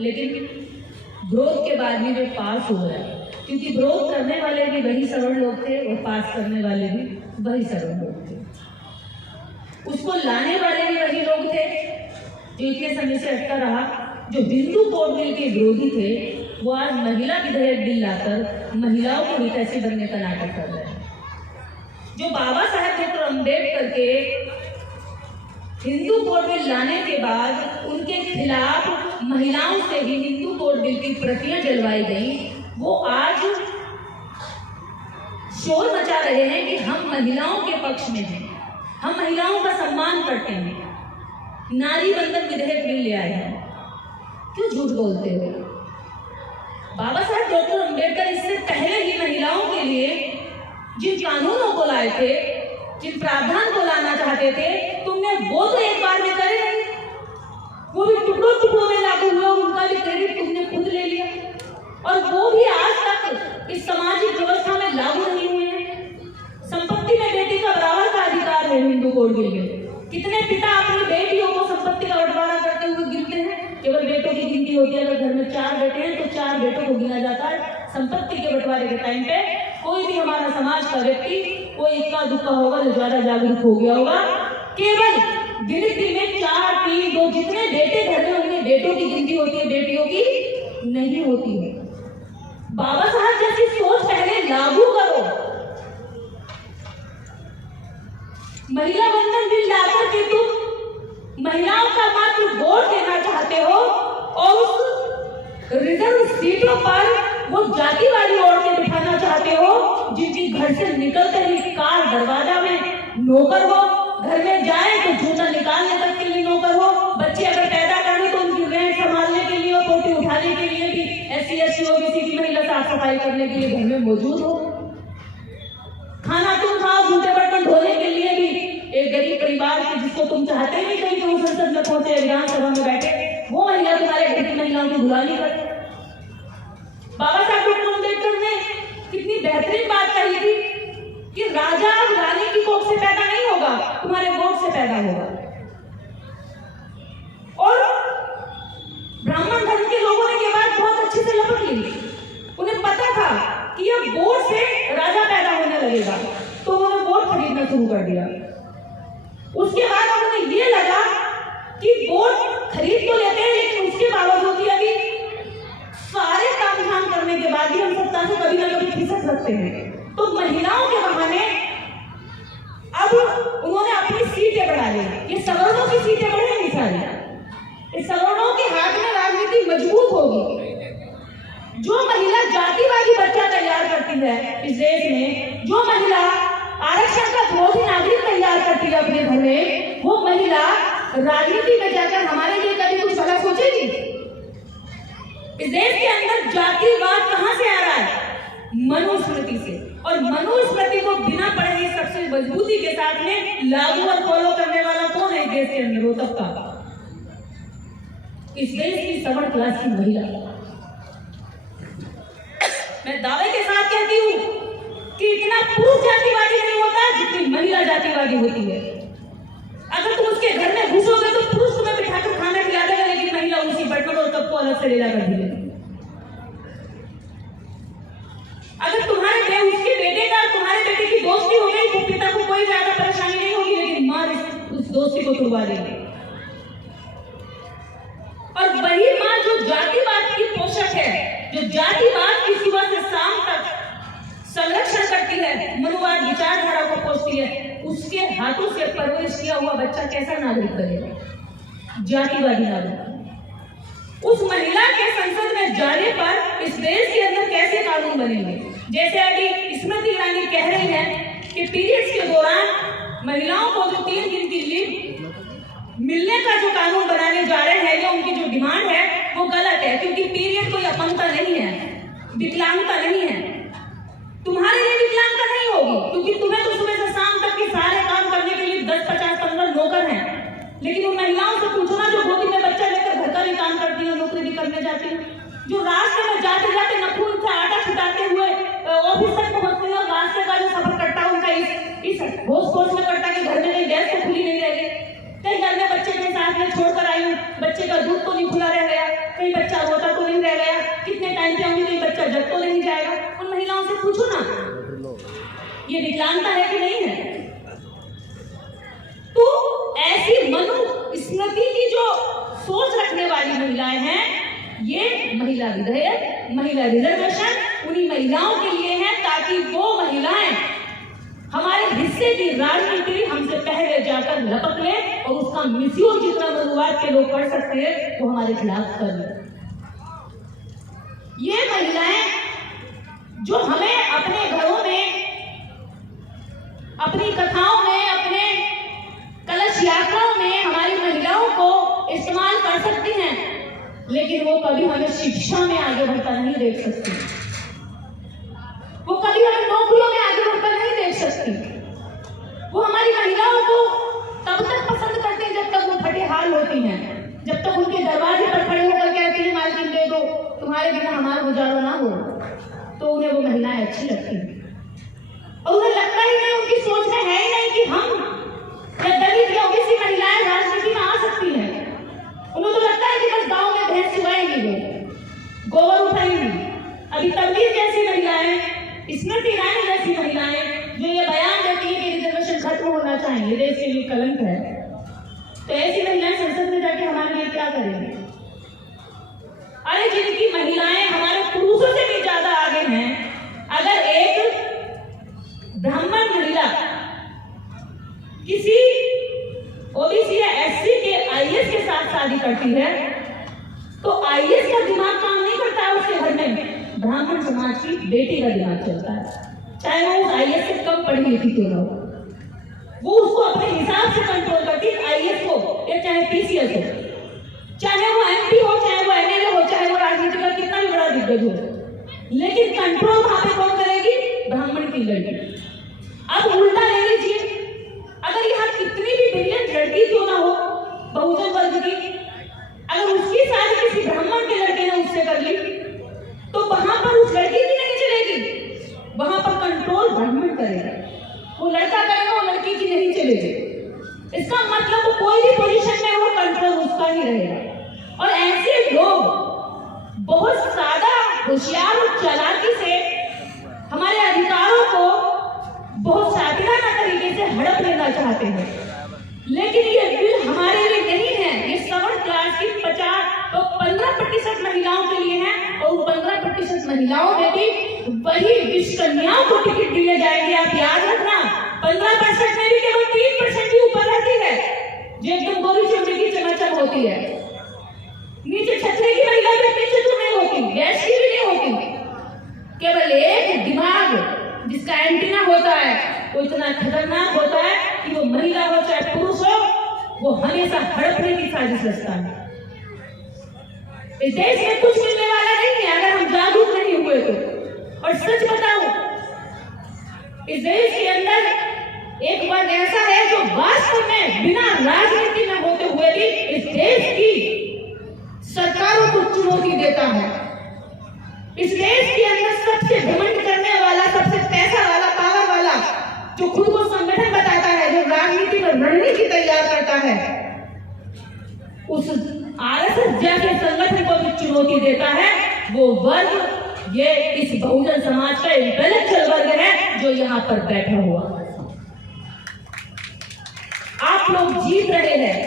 लेकिन ग्रोथ के बाद भी वे पास हो गए, क्योंकि ग्रोथ करने वाले भी वही सवर्ण लोग थे और पास करने वाले भी वही सवर्ण लोग थे। उसको लाने वाले भी वही लोग थे जो इतने समय से अटका रहा। जो हिंदू कोड बिल के विरोधी थे वो आज महिला विधेयक बिल लाकर महिलाओं को हितैषी बनने का नाटक कर रहे हैं। जो बाबा साहेब डॉक्टर अम्बेडकर के हिंदू कोड बिल लाने के बाद उनके खिलाफ महिलाओं से ही हिंदू कोड बिल की प्रतियां जलवाई गई, वो आज शोर मचा रहे हैं कि हम महिलाओं के पक्ष में हैं, हम महिलाओं का सम्मान करते हैं, नारी बंधन विधेयक बिल ले आए हैं। क्यों झूठ बोलते हो? बाबा साहेब डॉक्टर अम्बेडकर इससे पहले ही महिलाओं के लिए जिन कानूनों को लाए थे, जिन प्रावधान को लाना चाहते थे, तुमने वो तो एक बार में करे नहीं, वो भी टुकड़ों टुकड़ों में लागू हुए और उनका भी क्रेडिट तुमने खुद ले लिया, और वो भी आज तक इस सामाजिक व्यवस्था में लागू नहीं हुए हैं। संपत्ति में बेटी का बराबर का अधिकार है हिंदू कोड बिल में। कितने पिता अपनी बेटियों को संपत्ति का बंटवारा करते हुए गिनते हैं? केवल बेटों की गिनती होती है। अगर घर में 4 बेटे हैं तो 4 बेटों को गिना जाता है। संपत्ति के बंटवारे के टाइम पे कोई भी हमारा समाज का व्यक्ति कोई इक्का दुक्का होगा जो ज्यादा जागरूक हो गया होगा, केवल गिनती में 4, 3, 2 जितने बेटे घर में होंगे बेटों की गिनती होती है, बेटियों की नहीं होती है। बाबा साहब जैसी सोच पहले लागू करो। महिला बंधन बिल लाकर के तुम महिलाओं का मात्र वोट देना चाहते हो और उस रिजर्व सीटों पर वो जातिवादी औरतें बिठाना चाहते हो जिनकी घर से निकलते ही कार दरवाजा में नौकर हो, घर में जाए तो जूता निकालने तक के लिए नौकर हो, बच्चे अगर पैदा करें तो उनकी रेंट संभालने के लिए और पोटी उठाने के लिए भी SC ST OBC की महिला साफ सफाई करने के लिए घर में मौजूद हो, खाना तुम खाओ, जूते बर्तन धोने के लिए भी एक गरीब परिवार के जिसको तुम चाहते नहीं कहीं कि वो संसद में पहुंचे, विधानसभा में बैठे, वो महिला तुम्हारे घर की महिलाओं की गुलामी करे। बाबा साहब डॉक्टर अम्बेडकर ने कितनी बेहतरीन बात कही थी कि राजा रानी की कोख से पैदा नहीं होगा, तुम्हारे वोट से पैदा होगा। और ब्राह्मण धर्म के लोगों ने ये बात बहुत अच्छे से लपट ली। उन्हें पता था कि अब वोट से राजा पैदा होने लगेगा, तो उन्होंने वोट खरीदना शुरू कर दिया। उसके बाद उन्हें ये लगा कि वोट खरीद तो लेते हैं लेकिन उसके बावजूद भी अभी सारे काम धाम करने के बाद भी हम सत्ता से कभी ना कभी खिसक सकते हैं, तो महिलाओं के बहाने अब उन्होंने अपनी सीटें बढ़ा ली। ये सवर्णों की सीटें बढ़ेंगी सारी, इस सवर्णों के हाथ में राजनीति मजबूत होगी। जो महिला जातिवादी बच्चा तैयार करती है इस देश में, जो महिला आरक्षण का विरोधी नागरिक तैयार करती है अपने घर में, वो महिला राजनीति में जाकर हमारे लिए कभी कुछ भला सोचेगी? इस देश के अंदर जातिवाद कहां से आ रहा है? मनुस्मृति से, और मनुस्मृति को बिना पढ़े सबसे मजबूती के साथ में लागू और फॉलो करने वाला कौन है देश के अंदर? वो तबका, इस देश की सवर्ण क्लास की महिला। मैं दावे के साथ कहती हूँ कि इतना पुरुष जातिवादी नहीं होता जितनी महिला जातिवादी होती है। अगर तुम उसके घर में घुसोगे तो पुरुष तुम्हें बिठाकर खाना खिला देगा, लेकिन महिला उसी बर्तन और कप को अलग से ले जाकर दी देगी। अगर तुम्हारे उसके बेटे का तुम्हारे बेटे की दोस्ती हो गई तो पिता को कोई ज्यादा परेशानी नहीं होगी, लेकिन मां उस दोस्ती को तुड़वा देगी। और वही मां जो जातिवाद की पोषक है, जो जातिवाद की सुबह से शाम तक संरक्षण करती है, मनुवाद विचारधारा को पोषती है, उसके हाथों से परवरिश किया हुआ बच्चा कैसा नागरिक बनेगा? जातिवादी नागरिक। उस महिला के संसद में जाने पर इस देश के अंदर कैसे कानून बनेंगे? जैसे अभी स्मृति ईरानी कह रही है कि पीरियड्स के दौरान महिलाओं को जो 3 दिन की लीव मिलने का जो कानून बनाने जा रहे हैं, या उनकी जो डिमांड है वो गलत है, क्योंकि पीरियड कोई अपंगता नहीं है, विकलांगता नहीं है। तुम्हारे लिए विकलांगता नहीं होगी, क्योंकि तुम्हें तो सुबह से शाम तक के सारे काम करने के लिए 10, 50, 15 नौकर हैं। लेकिन उन महिलाओं से पूछो ना जो गोदी में बच्चा लेकर घर का भी काम करती है, नौकरी भी करने जाती है, जो रास्ते में जाते जाते नखून से आटा छुटाते हुए ऑफिस तक पहुंचते हैं, और रास्ते का जो सफर कटता उनका इस होश में कटता कि घर में कहीं गैस तो खुली नहीं रहेगी, कहीं घर में बच्चे के साथ में छोड़कर आई हूँ, बच्चे का दूध तो नहीं खुला रह गया, कहीं बच्चा रोता तो नहीं रह गया, कितने टाइम पे आऊंगी, कहीं बच्चा जग तो नहीं जाएगा। उन महिलाओं से पूछो ना, ये विकलांगता है कि नहीं है। तो ऐसी मनुस्मृति की जो सोच रखने वाली महिलाएं हैं, ये महिला विधेयक, महिला रिजर्वेशन उन्हीं महिलाओं के लिए है, ताकि वो महिलाएं हमारे हिस्से की राजनीति हमसे पहले जाकर लपक ले और उसका मिसयूज जितना मनुवाद के लोग कर सकते हैं वो हमारे खिलाफ कर ले। ये महिलाएं जो हमें अपने घरों में, अपनी कथाओं में, अपने कलश यात्राओं में हमारी महिलाओं को इस्तेमाल कर सकती हैं, लेकिन वो कभी हमें शिक्षा में आगे बढ़ता नहीं देख सकती, वो कभी हमें नौकरियों में आगे बढ़ता नहीं देख सकती। वो हमारी महिलाओं को तब तक पसंद करते हैं जब तक वो फटे हाल होती हैं, जब तक उनके दरवाजे पर खड़े होकर कहती है मालकिन दे दो, तुम्हारे बिना हमारा गुजारा ना हो, तो उन्हें वो महिलाएं अच्छी लगती हैं। और उन्हें लगता ही नहीं, उनकी सोच में है ही नहीं कि हम या दलित या ओबीसी महिलाएं राजनीति में आ सकती हैं। उन्हें तो लगता है कि बस गांव में भैंस चुराएंगी, वो गोबर उठाएंगी। अभी तबलीग जैसी महिलाएं, स्मृति ईरानी जैसी महिलाएं जो ये बयान देती है कि रिजर्वेशन खत्म होना चाहिए, देश के लिए कलंक है, तो ऐसी महिलाएं संसद में जाके हमारे लिए क्या करेंगी? अरे जिनकी महिलाएं हमारे पुरुषों से भी ज्यादा आगे हैं, अगर एक ब्राह्मण महिला किसी ओबीसी या एससी के आईएएस के साथ शादी करती है, तो आईएएस का दिमाग काम नहीं करता है, उसके घर में ब्राह्मण समाज की बेटी का दिमाग चलता है, चाहे वो आईएएस से कम पढ़ी लिखी क्यों ना हो, वो उसको अपने हिसाब से कंट्रोल करती है, आईएएस हो या चाहे पीसीएस हो, चाहे वो एमपी हो, चाहे वो एमएलए हो, चाहे वो राजनीति का कितना भी बड़ा दिग्गज हो, लेकिन कंट्रोल वहां पे कौन करेगी? ब्राह्मण की लड़की। अब उल्टा ले लीजिए, अगर यहाँ कितनी भी ब्रिलियंट लड़की क्यों ना हो बहुजन वर्ग की, अगर उसकी शादी किसी ब्राह्मण के लड़के ने उससे कर ली, तो वहां पर उस लड़की की नहीं चलेगी, वहां पर कंट्रोल ब्राह्मण करेगा, वो लड़का करेगा, वो लड़की की नहीं चलेगी। इसका मतलब वो कोई भी पोजीशन में हो, कंट्रोल उसका ही रहेगा। और ऐसे लोग बहुत ज्यादा होशियार और चालाकी से हमारे अधिकारों को बहुत साथिराना तरीके से हड़प लेना चाहते हैं, लेकिन ये बिल हमारे लिए नहीं है, ये सवर्ण क्लास की 15% महिलाओं के लिए है, और 15% महिलाओं में भी वही विषकन्याओं को टिकट दिए जाएंगे। आप याद रखना, 15% में भी केवल 3% ही ऊपर रहती है, जो एकदम गोरी चमड़ी की चमाचम होती है, नीचे छतरे की महिला भी नीचे तो नहीं होती, गैस की भी नहीं होती, केवल एक दिमाग जिसका एंटीना होता है वो इतना खतरनाक होता है कि वो महिला हो चाहे पुरुष हो, वो हमेशा हड़पने की साजिश रचता है। इस देश में कुछ मिलने वाला नहीं है अगर हम जागरूक नहीं हुए तो। और सच बताऊं, इस देश के अंदर एक वर्ग ऐसा है जो वास्तव में बिना राजनीति में होते हुए भी इस देश की सरकारों को चुनौती देता है। इस देश के अंदर सबसे घमंड करने वाला, सबसे पैसा वाला, पावर वाला, जो खुद को संगठन बताता है, जो राजनीति में रणनीति तैयार करता है, उस आरएसएस जैसे संगठन को भी चुनौती देता है, वो वर्ग ये इस बहुजन समाज का इंटेलेक्चुअल वर्ग है जो यहाँ पर बैठा हुआ। आप लोग जीत रहे हैं,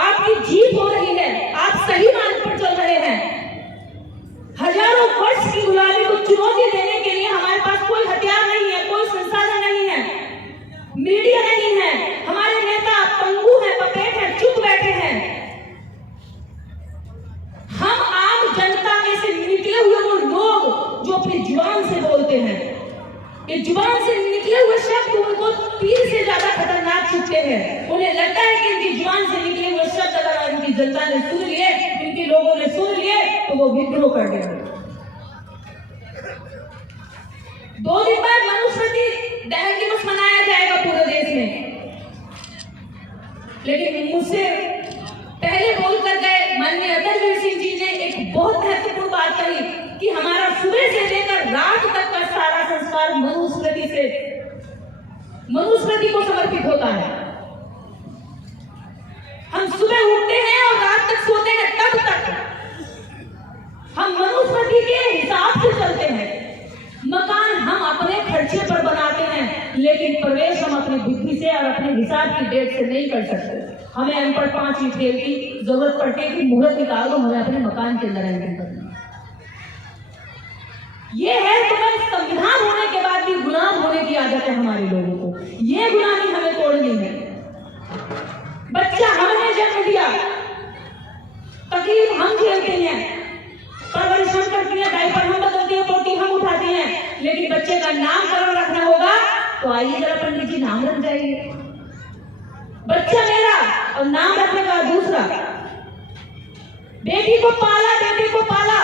आपकी जीत हो रही है, आप सही मार्ग पर चल रहे हैं। हजारों वर्ष की गुलामी को चुनौती देने के लिए हमारे पास कोई हथियार नहीं है, कोई संसाधन नहीं है, मीडिया नहीं है, हमारे नेता पंगु हैं, पपेट हैं, चुप बैठे हैं। हम आम जनता में से निकले हुए वो लोग जो अपनी जुबान से बोलते हैं, ये जुबान से निकले हुए शब्द उनको तीर से ज्यादा खतरनाक चुकते हैं। उन्हें लगता है कि इनकी जुबान से निकले हुए शब्द अगर इनकी जनता ने सुन लिए, इनके लोगों ने सुन लिए, तो वो विद्रोह कर देंगे। 2 दिन बाद मनुस्मृति दहन दिवस मनाया जाएगा पूरे देश में, लेकिन मुझसे पहले बोलकर गए माननीय अटल सिंह जी ने एक बहुत महत्वपूर्ण बात कही कि हमारा सुबह से लेकर रात तक का सारा संस्कार मनुस्मृति को समर्पित होता है। हम सुबह उठते हैं और रात तक सोते हैं, तब तक मनुस्मृति के हिसाब से चलते हैं। मकान हम अपने खर्चे पर बनाते हैं, लेकिन प्रवेश हम अपनी बुद्धि से और अपने हिसाब की डेट से नहीं कर सकते। हमें अनपढ़ 5 फेल की जरूरत पड़ती है कि मुहूर्त निकाल दो, हमें अपने मकान के अंदर एंट्री करना। ये है तुम्हें संविधान होने के बाद भी गुलाम होने की आदत है हमारे लोगों को। ये गुलामी हमें तोड़नी है। बच्चा हमने जन्म दिया, तकलीफ हम झेलते हैं, परवरिश हम करती हैं, डायपर हम बदलते हैं, पोटी हम उठाते हैं, लेकिन बच्चे का नामकरण रखना होगा तो आइए जरा पंडित जी नाम रख जाइए। बच्चा मेरा और नाम रखने का दूसरा। बेटी को पाला, बेटे को पाला,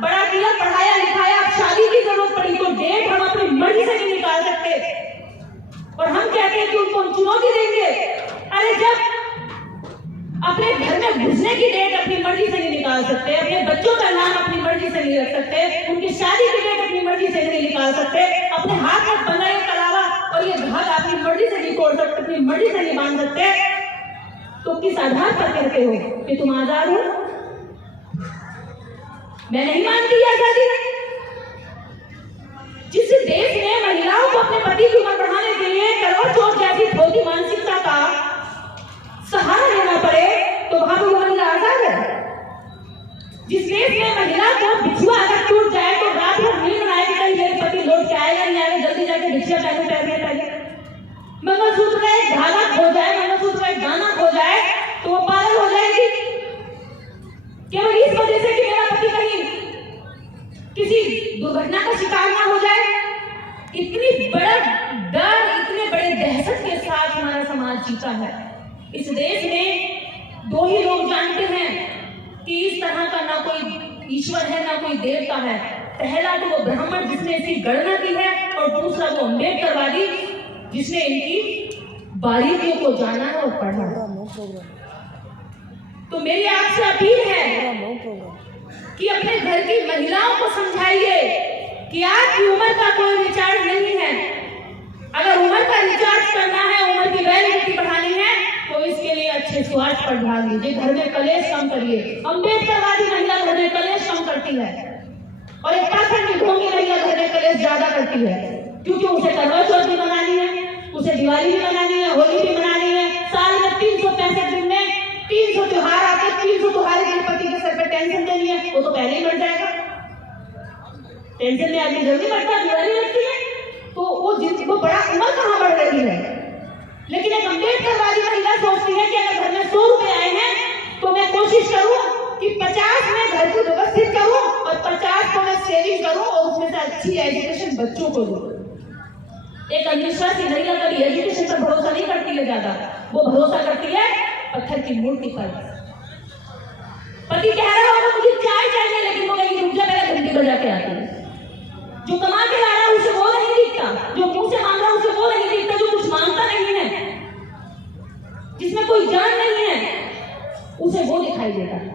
बड़ा किया, पढ़ाया लिखाया, अब शादी की जरूरत पड़ी तो डेट हम अपनी मर्जी से नहीं निकाल सकते और हम कहते हैं कि उनको हम चुनौती देंगे। अरे जब अपने घर में घुसने की डेट अपनी मर्जी से नहीं निकाल सकते, अपने बच्चों का नाम अपनी मर्जी से नहीं रख सकते, उनकी शादी की डेट अपनी मर्जी से नहीं निकाल सकते, अपने हाथ में बंधा ये कलावा और ये धागा अपनी मर्जी से नहीं तोड़ सकते, अपनी मर्जी से नहीं बांध सकते, तो किस आधार पर कहते हो कि तुम आजाद हो? मैं नहीं मानती आजादी। जिस देश में महिलाओं को अपने पति की उम्र बढ़ाने के लिए करवा चौथ जैसी थोड़ी मानसिकता का सहारा लेना पड़े, तो वहां पर महिला आजाद है। जिस देश में महिला को बिछुआ अगर टूट जाए तो रात भर नींद आए कि कहीं मेरे पति लौट के आएगा नहीं आएगा, जल्दी जाके भिक्षा पहले मंगलसूत्र का एक धागा खो जाए, मंगलसूत्र का एक दाना खो जाए तो वो पागल हो जाएगी केवल इस वजह से कि मेरा पति कहीं किसी दुर्घटना का शिकार ना हो जाए। इतनी बड़ा डर, इतने बड़े दहशत के साथ हमारा समाज जीता है। इस देश में 2 ही लोग जानते हैं कि इस तरह का ना कोई ईश्वर है ना कोई देवता है। पहला तो वो ब्राह्मण जिसने इसकी गणना की है और दूसरा वो अम्बेडकरवादी जिसने इनकी बारीकियों को जाना है और पढ़ना है। तो मेरी आपसे अपील है कि अपने घर की महिलाओं को समझाइए कि आपकी उम्र का कोई रिचार्ज नहीं है। अगर उम्र का रिचार्ज करना है, उम्र की वैलिडिटी बढ़ानी है तो इसके लिए अच्छे स्वास्थ्य पर ध्यान दीजिए, घर में कलेश कम करिए। अम्बेडकरवादी महिला घर में कलेश कम करती है और एक परसेंट ढोंगी महिला घर में कलेश ज्यादा करती है, क्योंकि उसे करवा चौथ भी मनानी है, उसे दिवाली भी मनानी है, होली भी मनानी है। साल में 365 दिन में 300 त्योहार आते, 300 त्योहार के पति के सर पर टेंशन देनी है, वो तो पहले ही मर जाएगा। टेंशन में आदमी जल्दी मरता, दिवाली लगती है तो वो बड़ा उम्र कहाँ बढ़ रही है। लेकिन एक अम्बेडकरवादी महिला सोचती है कि अगर घर में 100 रुपए आए हैं तो मैं कोशिश करूं कि 50 में घर को व्यवस्थित करूं और 50 को मैं सेविंग करूं और उसमें से अच्छी एजुकेशन बच्चों को दूं। एक अंधविश्वासी महिला कभी एजुकेशन पर भरोसा नहीं करती है ज्यादा, वो भरोसा करती है पत्थर की मूर्ति पर। पति कह रहा होगा मुझे चाय चाहिए, लेकिन वो कहेगी रुक जा पहले घंटी बजा के आती है। जो कमा के ला रहा है उसे वो नहीं दिखता, जो मुंह से मांग रहा है उसे वो नहीं दिखता, जो कुछ मांगता नहीं है, जिसमें कोई जान नहीं है, उसे वो दिखाई देता है।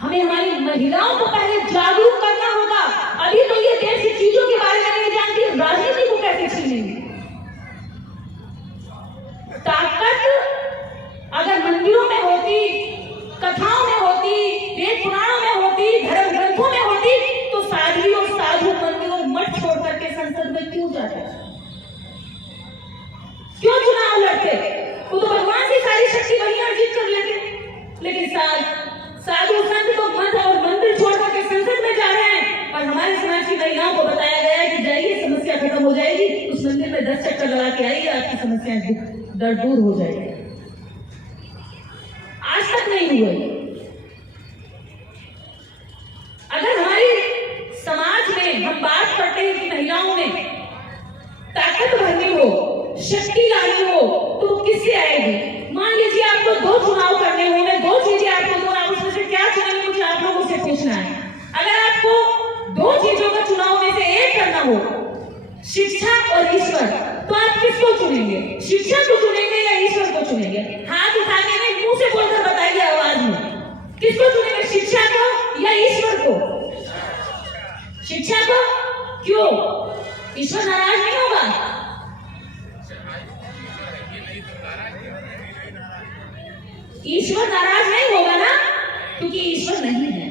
हमें हमारी महिलाओं को पहले जागरूक करना होगा। अभी तो ये देश की चीजों के बारे में नहीं जानती, राजनीति को कैसे छीनेंगे। ताकत अगर मंदिरों में होती, कथाओं में होती, वेद पुराणों में होती, धर्म ग्रंथों में होती तो साध्वी और साधु मंदिर और मठ छोड़ करके संसद में क्यों जाते, क्यों चुनाव लड़ते? वो तो भगवान से सारी शक्ति वहीं अर्जित कर लेते। लेकिन साधु संत तो मठ और मंदिर छोड़ करके संसद में जा रहे हैं और हमारे समाज की महिलाओं को बताया गया है कि जाइए समस्या खत्म हो जाएगी, उस मंदिर में 10 चक्कर लगा के आइए, आपकी समस्याएं दर्द दूर हो जाएगी। आज तक नहीं हुए। अगर हमारी समाज में हम बात करते हैं कि महिलाओं में ताकत भरनी हो, शक्ति लानी हो, तो वो किससे आएगी? मान लीजिए आपको 2 चुनाव करने हो, मैं 2 चीजें आपको दूँ, आप उसमें से क्या चुनेंगे मुझे आप लोगों से पूछना है। अगर आपको 2 चीजों का चुनाव में से एक करना हो, शिक्षा और ईश्वर, तो आप किसको चुनेंगे? शिक्षा को चुनेंगे या ईश्वर को चुनेंगे? हाथ उठा के नहीं, मुंह से बोलकर बताइए आवाज में, किसको चुनेंगे, शिक्षा को या ईश्वर को? शिक्षा को। क्यों? ईश्वर नाराज नहीं होगा? ईश्वर नाराज नहीं होगा ना, क्योंकि ईश्वर नहीं है।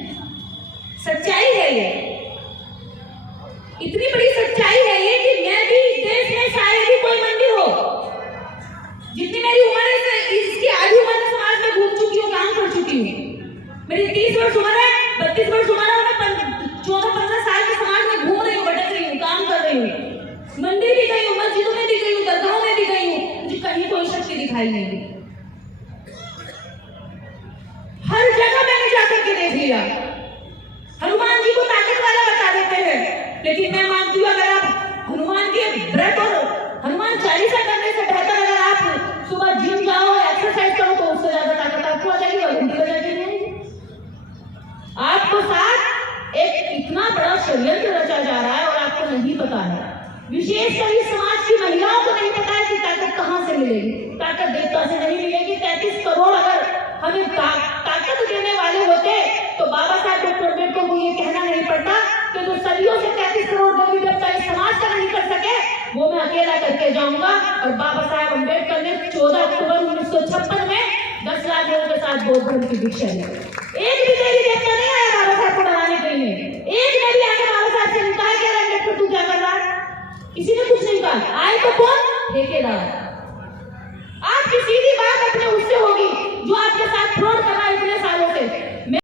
हूँ। मेरी 30 वर्ष उम्र है, 32 वर्ष उम्र है, मैं 14-15 साल के समाज में घूम रही हूँ, भटक रही हूँ, काम कर रही हूँ, मंदिर भी गई हूँ, मस्जिदों में भी गई हूँ, दरगाहों में भी गई हूँ, मुझे कहीं कोई शक्ति दिखाई नहीं दी। हर जगह मैंने जाकर के देख लिया। हनुमान जी को ताकत वाला बता देते हैं, लेकिन मैं मानती हूँ अगर आप हनुमान के व्रत और हनुमान चालीसा करने से बेहतर अगर आप सुबह जिम जाओ, एक्सरसाइज करो, तो उससे ज्यादा ताकत आपको आ जाएगी और घंटी बजा के नहीं। आपको साथ एक इतना बड़ा षड्यंत्र रचा जा रहा है और आपको नहीं पता है। विशेषकर इस समाज की महिलाओं को नहीं पता है कि ताकत कहां से मिलेगी। ताकत देवता से नहीं मिलेगी। 33 करोड़ अगर हमें ताकत देने वाले होते तो बाबा साहब डॉक्टर अम्बेडकर को ये कहना नहीं पड़ता कि जो सदियों से 33 करोड़ देवी देवता इस समाज का नहीं कर सके वो मैं अकेला करके जाऊंगा। और बाबा साहब अम्बेडकर ने 14 अक्टूबर 1956 में 10 लाख लोगों के साथ बौद्ध धर्म की दीक्षा ली। एक भी देवी देवता नहीं आया बाबा साहब को डराने के लिए। एक ने भी आके बाबा साहब से कहा कि अम्बेडकर तू क्या कर रहा है? किसी ने कुछ नहीं कहा। आए तो कौन? ठेकेदार। आपकी सीधी बात अपने उससे होगी जो आपके साथ फ्रॉड कर रहा है इतने सालों से।